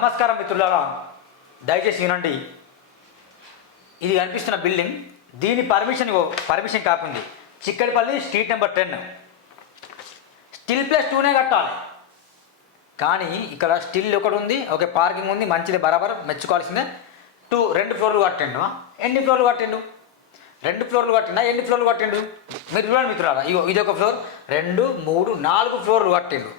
నమస్కారం మిత్రులారా దయచేసి వినండి. ఇది కనిపిస్తున్న బిల్డింగ్ దీని permission permission కాకుంది. Chikkadpally street number ten. Still plus టూనే కట్టాలి. కానీ ఇక్కడ స్టిల్ ఒకటి ఉంది ఒకే పార్కింగ్ ఉంది మంచిది బరాబర్ మెచ్చుకోవాల్సిందే. టూ రెండు ఫ్లోర్లు కట్టిండు ఎన్ని ఫ్లోర్లు కట్టిండు? రెండు ఫ్లోర్లు కట్టిండా? ఎన్ని ఫ్లోర్లు కట్టిండు? మీరు చూడండి మిత్రులారా ఇగో ఇది ఒక ఫ్లోర్. రెండు మూడు నాలుగు ఫ్లోర్లు కట్టిండు.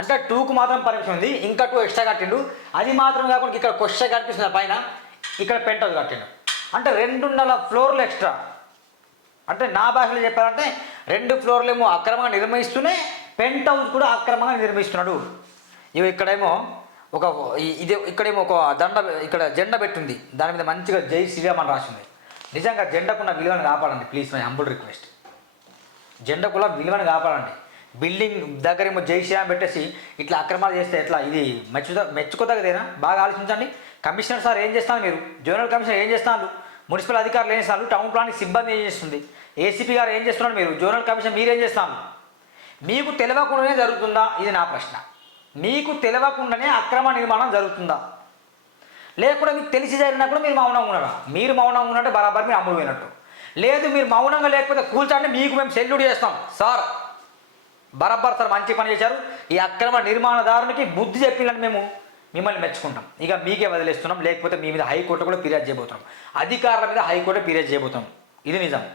అంటే టూకు మాత్రం పర్మిషన్ ఉంది ఇంకా టూ ఎక్స్ట్రా కట్టిండు. అది మాత్రం కాకుండా ఇక్కడ క్వశ్చన్ కనిపిస్తుంది పైన. ఇక్కడ పెంట్ హౌస్ కట్టిండు. అంటే రెండున్నర ఫ్లోర్లు ఎక్స్ట్రా అంటే నా భాషలో చెప్పాలంటే రెండు ఫ్లోర్లు ఏమో అక్రమంగా నిర్మిస్తూనే పెంట్ హౌస్ కూడా అక్రమంగా నిర్మిస్తున్నాడు. ఇవి ఇక్కడేమో ఒక ఇది ఇక్కడేమో ఒక దండ ఇక్కడ జెండా పెట్టుంది. దాని మీద మంచిగా జై శ్రీరామ్ అని రాసింది. నిజంగా జెండాకున్న విలువను కాపాడండి ప్లీజ్ మై హంబుల్ రిక్వెస్ట్ జెండాకుల విలువను కాపాడండి. బిల్డింగ్ దగ్గరేమో జై పెట్టేసి ఇట్లా అక్రమాలు చేస్తే ఎట్లా? ఇది మెచ్చుదా మెచ్చుకోదగ్గదేనా? బాగా ఆలోచించండి. కమిషనర్ సార్ ఏం చేస్తాను మీరు జోనల్ కమిషనర్ ఏం చేస్తాను మున్సిపల్ అధికారులు ఏం చేస్తారు? టౌన్ ప్లానింగ్ సిబ్బంది ఏం చేస్తుంది? ఏసీపీ గారు ఏం చేస్తున్నారు మీరు? జోనల్ కమిషన్ మీరేం చేస్తాను మీకు తెలియకుండానే జరుగుతుందా? ఇది నా ప్రశ్న. మీకు తెలియకుండానే అక్రమ నిర్మాణం జరుగుతుందా? లేకుండా మీకు తెలిసి జరిగినప్పుడు మీరు మౌనంగా ఉన్నారా? మీరు మౌనంగా ఉన్నట్టు బరాబర్ మీరు అమ్ముడు పోయినట్టు. లేదు మీరు మౌనంగా లేకపోతే కూల్చండి మీకు మేము సెల్యూట్ చేస్తాం. సార్ బరాబర్ సార్ మంచి పని చేశారు. ఈ అక్రమ నిర్మాణదారునికి బుద్ధి చెప్పిందని మేము మిమ్మల్ని మెచ్చుకుంటాం. ఇక మీకే వదిలేస్తున్నాం. లేకపోతే మీ మీద హైకోర్టు కూడా ఫిర్యాదు చేయబోతున్నాం. అధికారుల మీద హైకోర్టు ఫిర్యాదు చేయబోతున్నాం. ఇది నిజం.